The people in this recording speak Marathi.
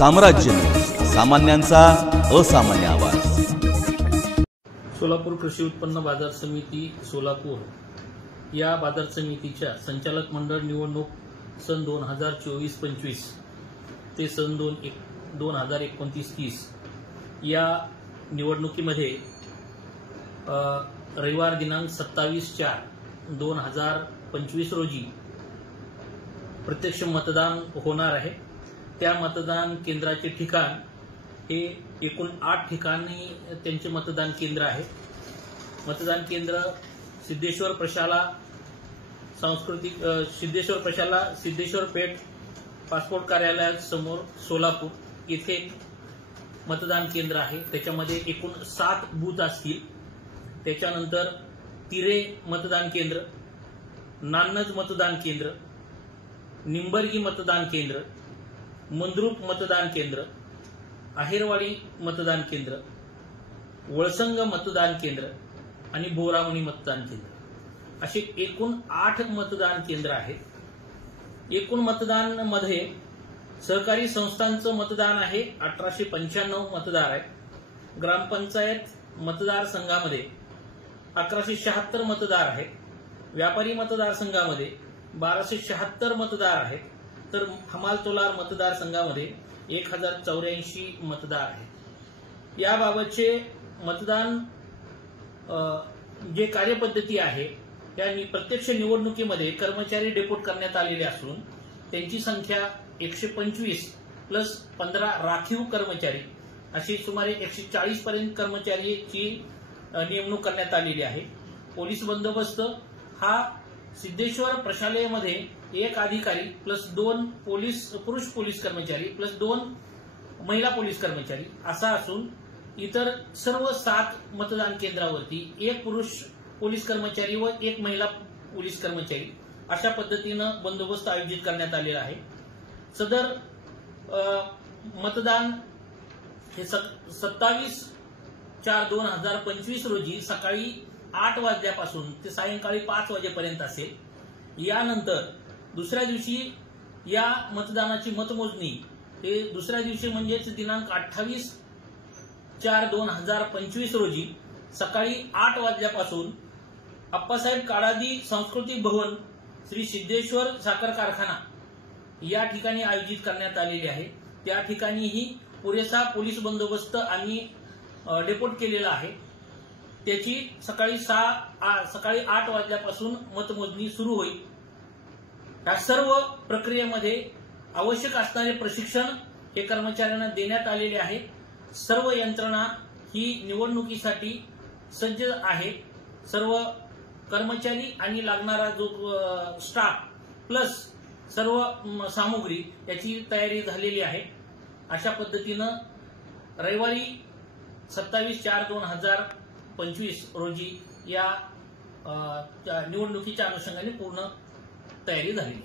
साम्राज्य न्यूज, सामान्यांचा असामान्य आवाज। सोलापूर कृषी उत्पन्न बाजार समिती सोलापूर या बाजार समितीच्या संचालक मंडळ निवडणूक सन 2024-25 ते सन 2029-30 या निवडणुकीमध्ये रविवार दिनांक 27/4/2025 रोजी प्रत्यक्ष मतदान होणार आहे। त्या मतदान केंद्राचे ठिकाण हे एकूण 8 ठिकाणी त्यांचे मतदान केंद्र आहे। मतदान केंद्र सिद्धेश्वर प्रशाला सिद्धेश्वर पेठ पासपोर्ट कार्यालयासमोर सोलापूर येथे मतदान केंद्र आहे। त्याच्यामध्ये एकूण 7 बूथ असतील। त्याच्यानंतर तिरे मतदान केंद्र, नान्नज मतदान केंद्र, निंबर्गी मतदान केंद्र, मंद्रुप मतदान केंद्र, आहेरवाडी मतदान केंद्र, वळसंग मतदान केंद्र आणि बोरावणी मतदान केंद्र असे एकूण 8 मतदान केंद्र आहेत। एकूण मतदानामध्ये सहकारी संस्थांचं मतदान आहे 1895 मतदार आहेत। ग्रामपंचायत मतदारसंघामध्ये 1176 मतदार आहेत। व्यापारी मतदारसंघामध्ये 1276 मतदार आहेत। तर हमाल तोलार मतदारसंघामध्ये 1084 मतदार आहेत। याबाबतचे मतदान जे कार्यपद्धती आहे त्यांनी प्रत्यक्ष निवडणुकीमध्ये कर्मचारी डेपोट करण्यात आलेले असून त्यांची संख्या 125 प्लस 15 राखीव कर्मचारी अशी सुमारे 140 पर्यंत कर्मचारीची नेमणूक करण्यात आलेली आहे। पोलीस बंदोबस्त हा सिद्धेश्वर प्रशालेमध्ये 1 अधिकारी प्लस 2 पुरुष पोलीस कर्मचारी प्लस 2 महिला पोलीस कर्मचारी असा असून इतर सर्व 7 मतदान केंद्रावरती 1 पुरुष पोलीस कर्मचारी व 1 महिला पोलीस कर्मचारी अशा पद्धतीनं बंदोबस्त आयोजित करण्यात आलेला आहे। सदर मतदान हे 27/4/2025 रोजी सकाळी 8 वाजल्यापासून ते सायंकाळी 5 वाजेपर्यंत असेल। यानंतर दुसऱ्या दिवशी या मतदानाची मतमोजणी हे दुसऱ्या दिवशी म्हणजेच दिनांक 28/4/2025 रोजी सकाळी 8 वाजल्यापासून अप्पासाहेब काळादी सांस्कृतिक भवन श्री सिद्धेश्वर साखर कारखाना या ठिकाणी आयोजित करण्यात आलेली आहे। त्या ठिकाणीही पुरेसा पोलीस बंदोबस्त आम्ही डेपोट केलेला आहे। त्याची सकाळी 8 वाजल्यापासून मतमोजणी सुरू होईल। या सर्व प्रक्रियेमध्ये आवश्यक असणारे प्रशिक्षण हे कर्मचाऱ्यांना देण्यात आलेले आहे। सर्व यंत्रणा ही निवडणुकीसाठी सज्ज आहे। सर्व कर्मचारी आणि लागणारा जो स्टाफ प्लस सर्व सामुग्री याची तयारी झालेली आहे। अशा पद्धतीनं रविवारी 27/4/2025 रोजी या निवडणुकीच्या अनुषंगाने पूर्ण तयारी झालेली आहे।